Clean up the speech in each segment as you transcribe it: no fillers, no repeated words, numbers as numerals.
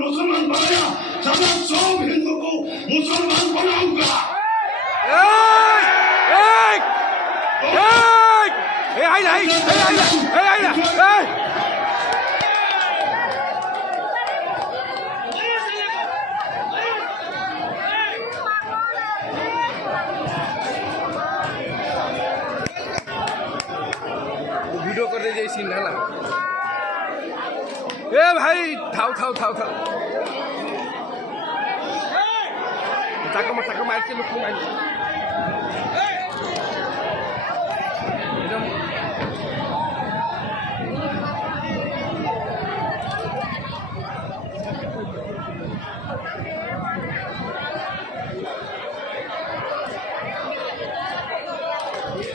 मुसलमान बनाया, सब हिंदू को मुसलमान बनाऊंगा। वीडियो कर दे जाए सीन है ए भाई थाओ taka मार के लोग मार एकदम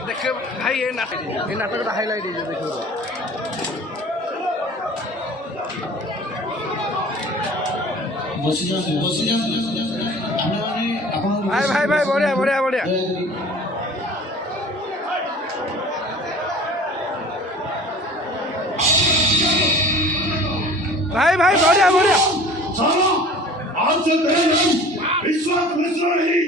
देखो भाई ये नाटक हाईलाइट है देखो भाई बढ़िया भाई बढ़िया आज से विश्वास नहीं।